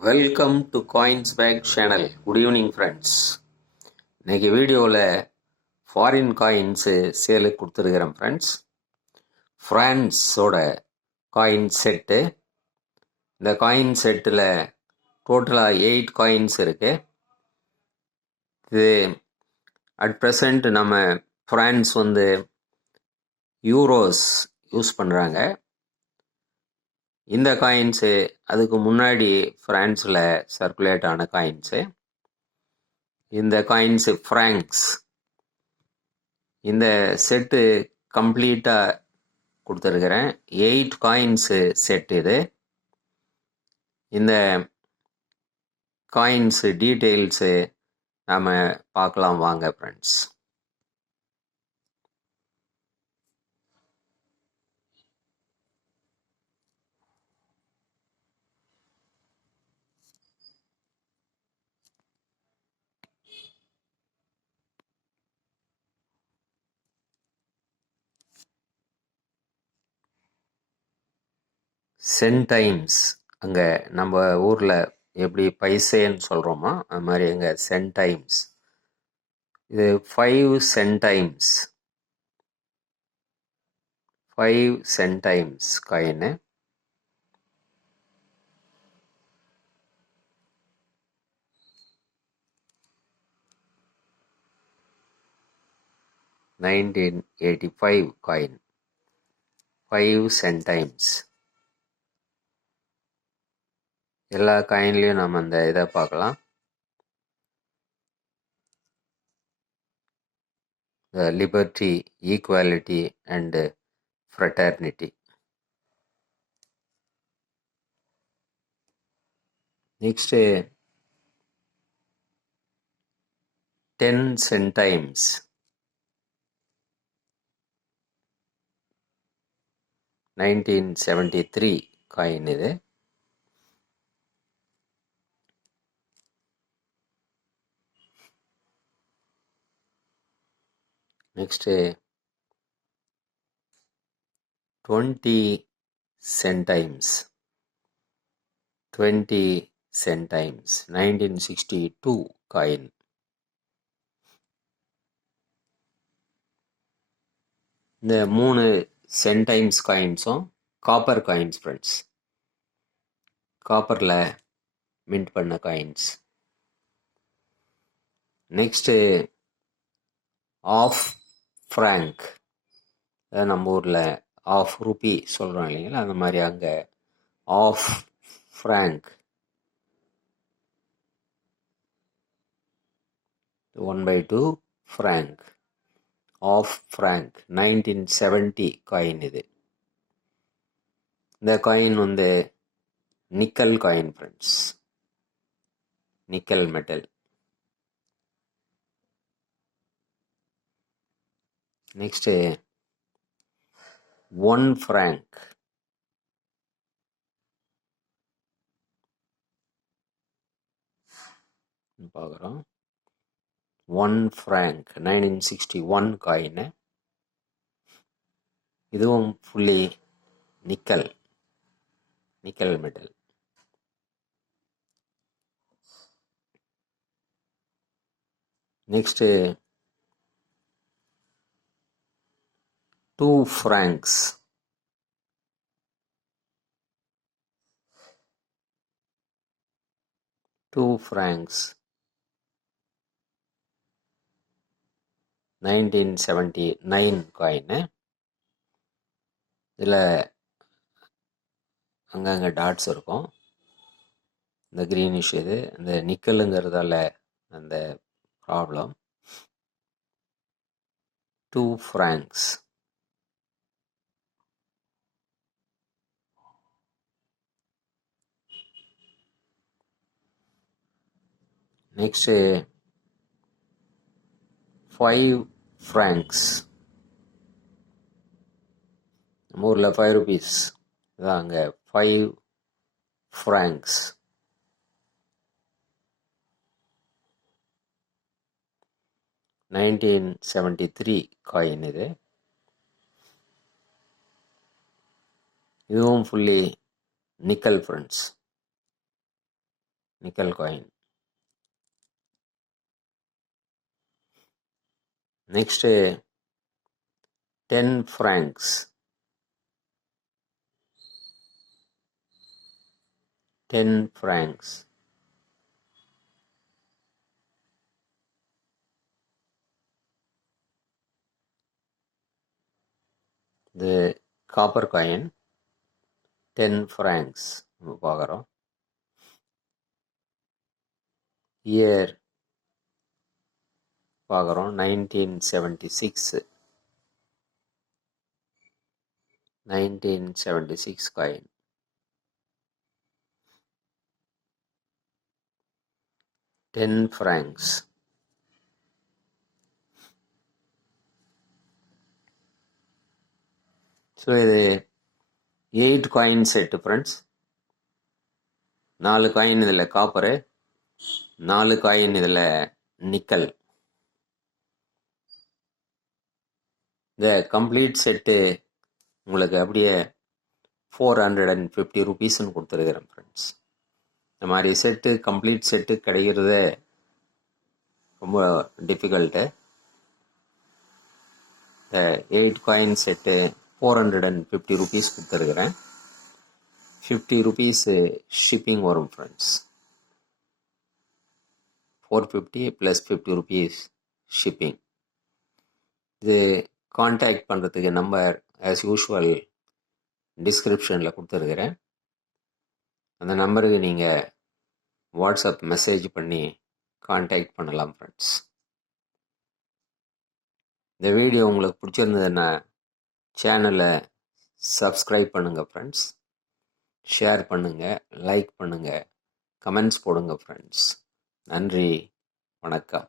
Welcome to coins back channel. Good evening friends. இன்றைக்கி வீடியோவில் foreign coins சேலுக்கு கொடுத்துருக்குறேன் ஃப்ரெண்ட்ஸ். ஃப்ரான்ஸோட காயின் செட்டு. இந்த காயின் செட்டில் டோட்டலாக 8 காயின்ஸ் இருக்குது. இது அட் ப்ரெசண்ட் நம்ம ஃப்ரான்ஸ் யூரோஸ் யூஸ் பண்ணுறாங்க. இந்த காயின்ஸு அதுக்கு முன்னாடி ஃப்ரான்ஸில் சர்க்குலேட் ஆன காயின்ஸு. இந்த காயின்ஸு ஃப்ராங்க்ஸ். இந்த செட்டு கம்ப்ளீட்டாக கொடுத்துருக்குறேன். 8 காயின்ஸு செட் இது. இந்த காயின்ஸு டீட்டெயில்ஸு நாம் பார்க்கலாம் வாங்க ஃப்ரெண்ட்ஸ். சென்டைம்ஸ், அங்கே நம்ம ஊரில் எப்படி பைசேன்னு சொல்கிறோமோ அது மாதிரி அங்கே சென்டைம்ஸ். இது 5 சென்டைம்ஸ். 5 சென்டைம்ஸ் காயின். $1985 காயின். 5 சென்டைம்ஸ். எல்லா காயின்லேயும் நம்ம அந்த இதை பார்க்கலாம். Liberty, equality and fraternity. Next 10 centimes. 1973 coin இது. Next 20 centimes. 20 centimes 1962 coin. இந்த 3 சென்டைம்ஸ் காயின்ஸும் காப்பர் காயின்ஸ் ஃப்ரெண்ட்ஸ். காப்பரில் மின்ட் பண்ண காயின்ஸ். Next half franc. நம்ம ஊரில் ஆஃப் ருபி சொல்கிறோம் இல்லைங்களா, அந்த மாதிரி அங்கே half franc. 1/2 franc. Half franc 1970 coin இது. இந்த coin nickel coin friends. Nickel metal. Next 1 franc. பார்க்குறோம். 1 ஃப்ராங்க் 1961 காயின். இதுவும் fully nickel metal. Next 2 francs. 2 francs 1979 coin. இதில் அங்கங்கே டாட்ஸ் இருக்கும். இந்த க்ரீனிஷ் இது இந்த நிக்கலுங்கிறதால அந்த ப்ராப்ளம். 2 ஃப்ராங்க்ஸ். Next 5 francs. நம்ம ஊரில் 5 ருபீஸ் இதான் அங்கே 5 ஃப்ராங்க்ஸ். 1973 காயின் இது. இதுவும் fully nickel friends. nickel coin. Next 10 francs. 10 francs. The copper coin 10 francs பார்க்குறோம். Year பார்க்குறோம் 1976 coin. 10 francs. ஸோ இது 8 காயின் செட்டு ஃப்ரெண்ட்ஸ். 4 காயின் இதில் காப்பரு, 4 காயின் இதில் நிக்கல். இந்த கம்ப்ளீட் செட்டு உங்களுக்கு அப்படியே 450 ருபீஸ்ன்னு கொடுத்துருக்குறேன் ஃப்ரெண்ட்ஸ். இந்த மாதிரி செட்டு கம்ப்ளீட் செட்டு கிடைக்கிறதே ரொம்ப டிஃபிகல்ட்டு. இந்த 8 காயின் செட்டு 450 ருபீஸ் கொடுத்துருக்குறேன். 50 ருபீஸ் ஷிப்பிங் வரும் ஃப்ரெண்ட்ஸ். 450 plus 50 rupees shipping. இது கான்டாக்ட் பண்ணுறதுக்கு நம்பர் ஆஸ் யூஷுவல் டிஸ்கிரிப்ஷனில் கொடுத்துருக்குறேன். அந்த நம்பருக்கு நீங்கள் வாட்ஸ்அப் மெசேஜ் பண்ணி கான்டாக்ட் பண்ணலாம் ஃப்ரெண்ட்ஸ். இந்த வீடியோ உங்களுக்கு பிடிச்சிருந்ததுன்னா சேனலை சப்ஸ்கிரைப் பண்ணுங்கள் ஃப்ரெண்ட்ஸ். ஷேர் பண்ணுங்கள், லைக் பண்ணுங்கள், கமெண்ட்ஸ் போடுங்க ஃப்ரெண்ட்ஸ். நன்றி, வணக்கம்.